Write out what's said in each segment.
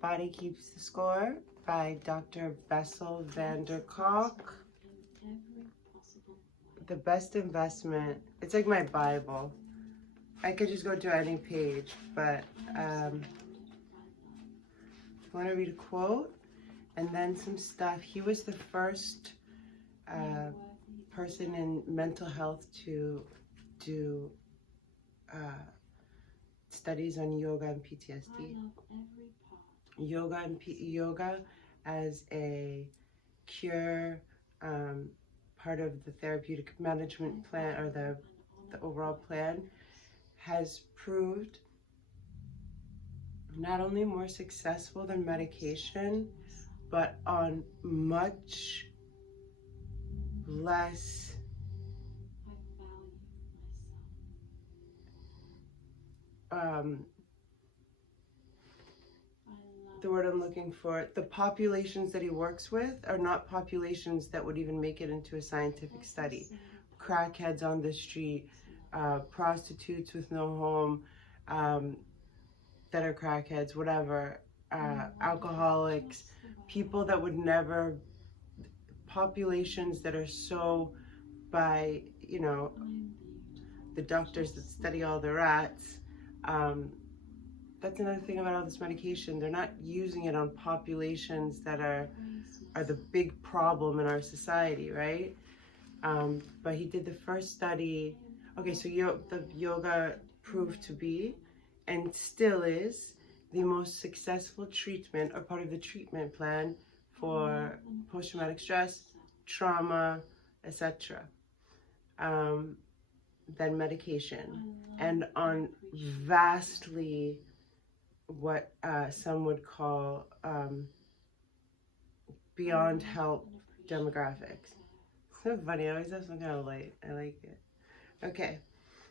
Body Keeps the Score by Dr. Bessel Van Dee Kolk. The best investment. It's like my Bible. I could just go to any page, but I want to read a quote and then some stuff. He was the first person in mental health to do studies on yoga and PTSD. Yoga as a cure, part of the therapeutic management plan, or the overall plan, has proved not only more successful than medication, but on much less the word I'm looking for, the populations that he works with are not populations that would even make it into a scientific study. Crackheads on the street, prostitutes with no home, that are crackheads, whatever, alcoholics, people that would never, populations that are so, by, you know, the doctors that study all the rats. That's another thing about all this medication. They're not using it on populations that are the big problem in our society, right? But he did the first study. Okay, so the yoga proved to be, and still is, the most successful treatment, or part of the treatment plan for post-traumatic stress, trauma, etc. Than medication, and on vastly what some would call beyond help demographics. So funny, I always have some kind of light. I like it. Okay,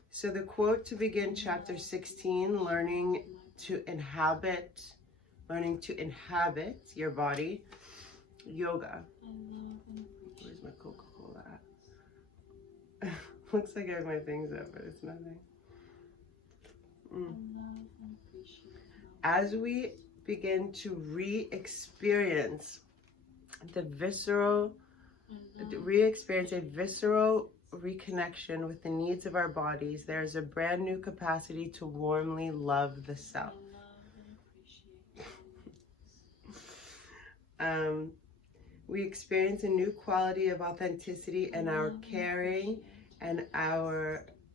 so the quote to begin chapter 16, learning to inhabit your body, yoga. Where's my Coca-Cola at? Looks like I have my things up, but it's nothing. As we begin to re-experience a visceral reconnection with the needs of our bodies, there is a brand new capacity to warmly love the self. We experience a new quality of authenticity in our caring, and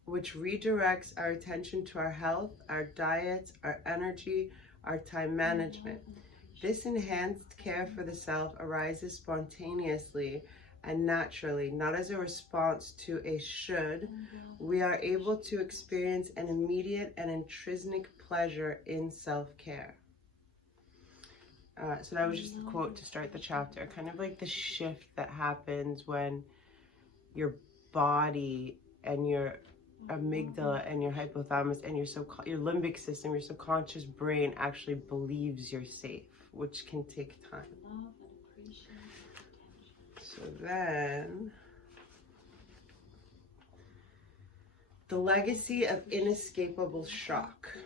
which redirects our attention to our health, our diets, our energy, our time management. This enhanced care for the self arises spontaneously and naturally, not as a response to a should. We are able to experience an immediate and intrinsic pleasure in self-care. So that was just the quote to start the chapter, kind of like the shift that happens when your body and your amygdala and your hypothalamus and your limbic system, your subconscious brain actually believes you're safe, which can take time. So then, the legacy of inescapable shock.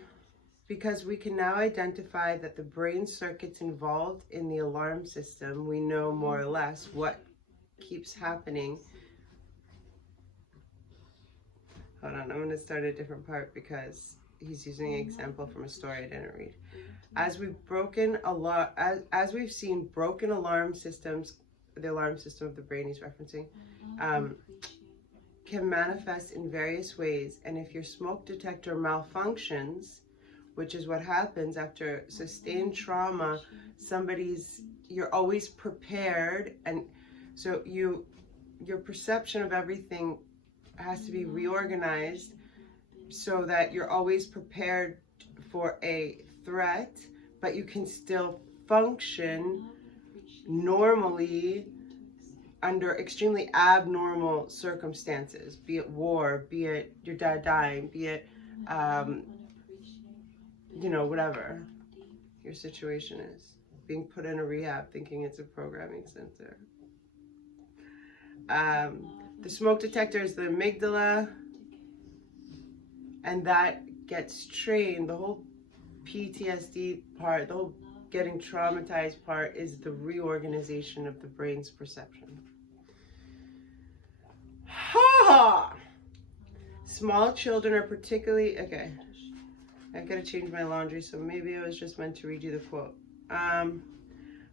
Because we can now identify that the brain circuits involved in the alarm system, we know more or less what keeps happening. Hold on, I'm going to start a different part because he's using an example from a story I didn't read. As we've seen broken alarm systems, the alarm system of the brain he's referencing, can manifest in various ways. And if your smoke detector malfunctions, which is what happens after sustained trauma, you're always prepared, and so your perception of everything has to be reorganized so that you're always prepared for a threat, but you can still function normally under extremely abnormal circumstances, be it war, be it your dad dying, be it whatever your situation is, being put in a rehab thinking it's a programming center. The smoke detector is the amygdala. And that gets trained. The whole PTSD part, the whole getting traumatized part is the reorganization of the brain's perception. Ha! Small children are particularly, okay, I gotta change my laundry, so maybe I was just meant to read you the quote.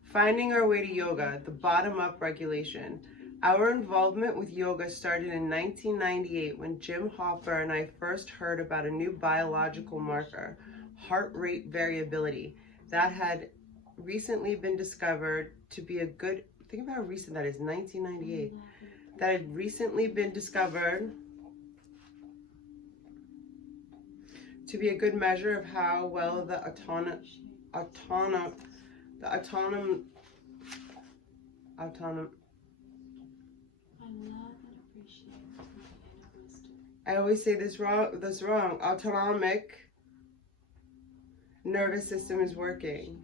Finding our way to yoga, the bottom-up regulation. Our involvement with yoga started in 1998 when Jim Hopper and I first heard about a new biological marker, heart rate variability, that had recently been discovered to be a good, think about how recent that is, 1998, that had recently been discovered to be a good measure of how well the I always say this wrong, autonomic nervous system is working.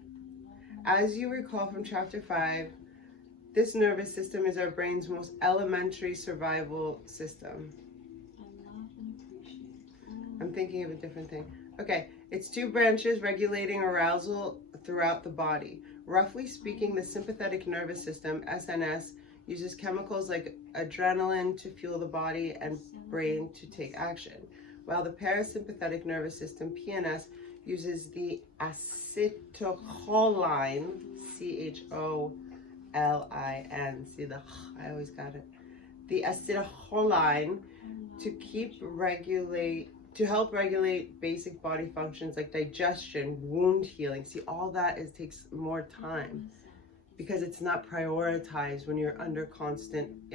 As you recall from chapter 5, this nervous system is our brain's most elementary survival system. I'm thinking of a different thing. Okay, it's two branches regulating arousal throughout the body. Roughly speaking, the sympathetic nervous system, SNS, uses chemicals like adrenaline to fuel the body and brain to take action, while the parasympathetic nervous system, PNS, uses the acetylcholine, C-H-O-L-I-N, see the, I always got it, the acetylcholine to help regulate basic body functions like digestion, wound healing. See, all that takes more time because it's not prioritized when you're in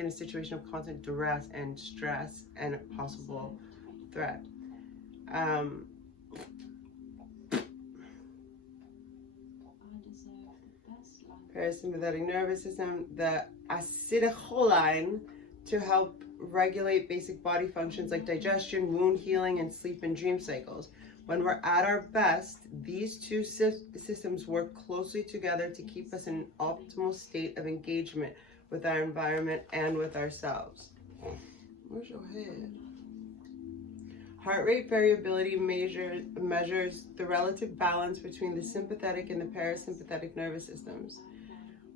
a situation of constant duress and stress and a possible threat. Parasympathetic nervous system, the acetylcholine to help regulate basic body functions like digestion, wound healing, and sleep and dream cycles. When we're at our best, these two systems work closely together to keep us in an optimal state of engagement with our environment and with ourselves. Where's your head? Heart rate variability measures the relative balance between the sympathetic and the parasympathetic nervous systems.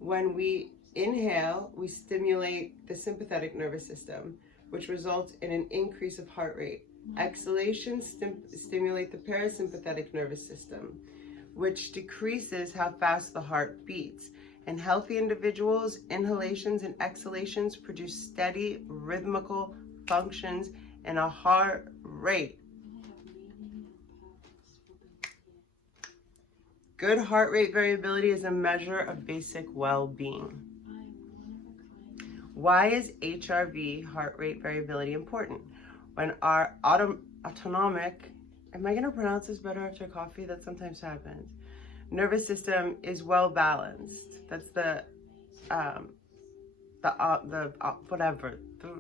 When we inhale, we stimulate the sympathetic nervous system, which results in an increase of heart rate. Exhalations stimulate the parasympathetic nervous system, which decreases how fast the heart beats. In healthy individuals, inhalations and exhalations produce steady, rhythmical functions and a heart rate. Good heart rate variability is a measure of basic well-being. Why is HRV, heart rate variability, important? When our autonomic, am I going to pronounce this better after coffee? That sometimes happens. Nervous system is well balanced. That's the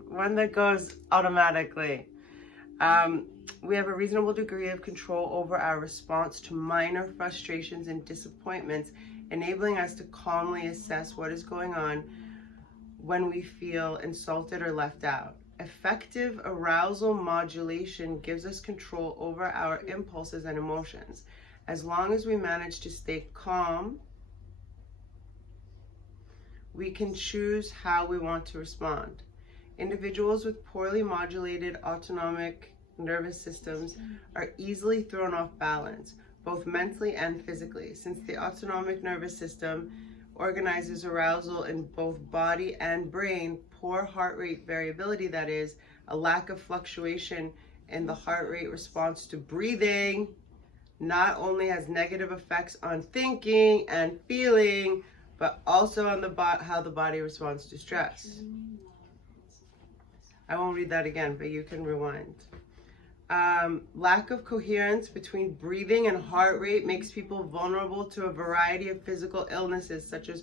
one that goes automatically. We have a reasonable degree of control over our response to minor frustrations and disappointments, enabling us to calmly assess what is going on when we feel insulted or left out. Effective arousal modulation gives us control over our impulses and emotions. As long as we manage to stay calm, we can choose how we want to respond. Individuals with poorly modulated autonomic nervous systems are easily thrown off balance, both mentally and physically. Since the autonomic nervous system organizes arousal in both body and brain, poor heart rate variability, that is, a lack of fluctuation in the heart rate response to breathing, not only has negative effects on thinking and feeling, but also on how the body responds to stress. I won't read that again, but you can rewind. Lack of coherence between breathing and heart rate makes people vulnerable to a variety of physical illnesses such as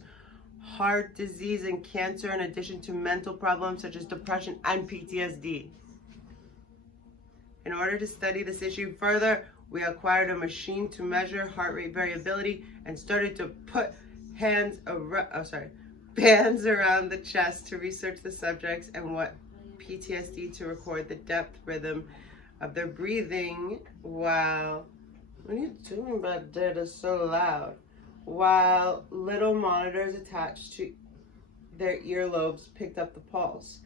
heart disease and cancer, in addition to mental problems such as depression and PTSD. In order to study this issue further, we acquired a machine to measure heart rate variability and started to put bands around the chest to research the subjects and what PTSD to record the depth, rhythm of their breathing while, what are you doing back there that's so loud? While little monitors attached to their earlobes picked up the pulse.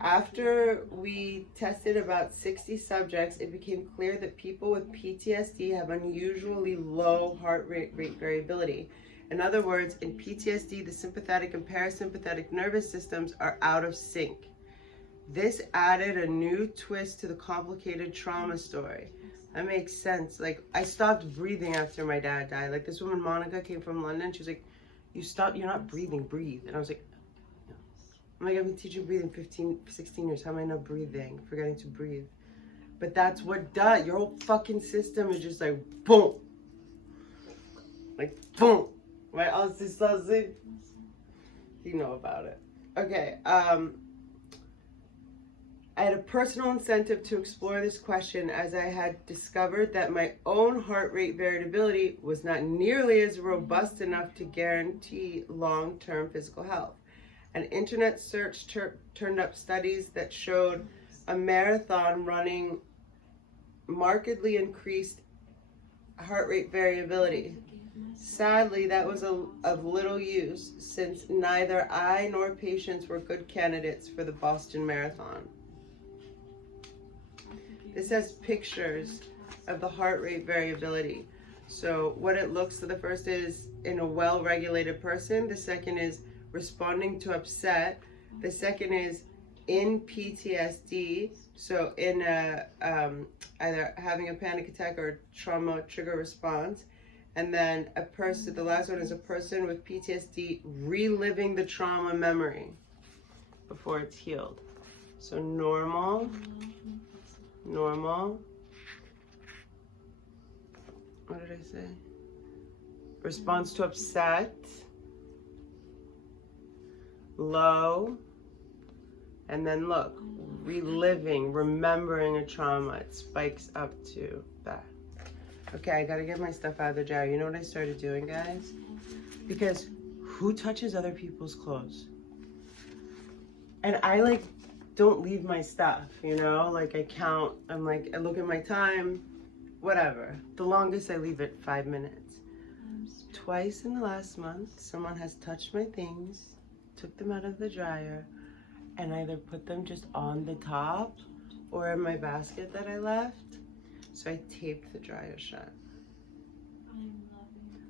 After we tested about 60 subjects, it became clear that people with PTSD have unusually low heart rate variability. In other words, in PTSD, the sympathetic and parasympathetic nervous systems are out of sync. This added a new twist to the complicated trauma story. That makes sense. Like, I stopped breathing after my dad died. Like, this woman, Monica, came from London. She was like, you stop, you're not breathing, breathe. And I was like, I'm like, I've been teaching breathing 16 years. How am I not breathing? Forgetting to breathe. But that's what does. Your whole fucking system is just like, boom. Like, boom. Right? You know about it. Okay. I had a personal incentive to explore this question as I had discovered that my own heart rate variability was not nearly as robust enough to guarantee long-term physical health. An internet search turned up studies that showed a marathon running markedly increased heart rate variability. Sadly, that was of little use since neither I nor patients were good candidates for the Boston Marathon. This has pictures of the heart rate variability. So what it looks, so the first is in a well-regulated person. The second is responding to upset. The second is in PTSD, so in a, either having a panic attack or a trauma trigger response. And then a person, the last one is a person with PTSD reliving the trauma memory before it's healed. So normal, what did I say? Response to upset, low, and then look, reliving, remembering a trauma, it spikes up to that. Okay, I gotta get my stuff out of the jar. You know what I started doing, guys? Because who touches other people's clothes? And I like don't leave my stuff, you know? Like I count, I'm like, I look at my time, whatever. The longest I leave it 5 minutes. Twice in the last month, someone has touched my things, took them out of the dryer, and either put them just on the top or in my basket that I left. So I taped the dryer shut.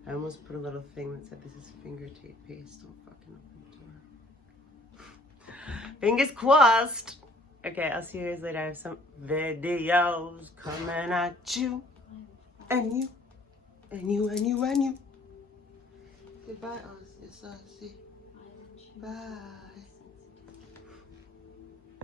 I almost put a little thing that said, this is finger tape paste. Don't fucking open the door. Fingers crossed. Okay, I'll see you guys later. I have some videos coming at you. And you. And you, and you, and you. Goodbye. Oh, it's see. Bye.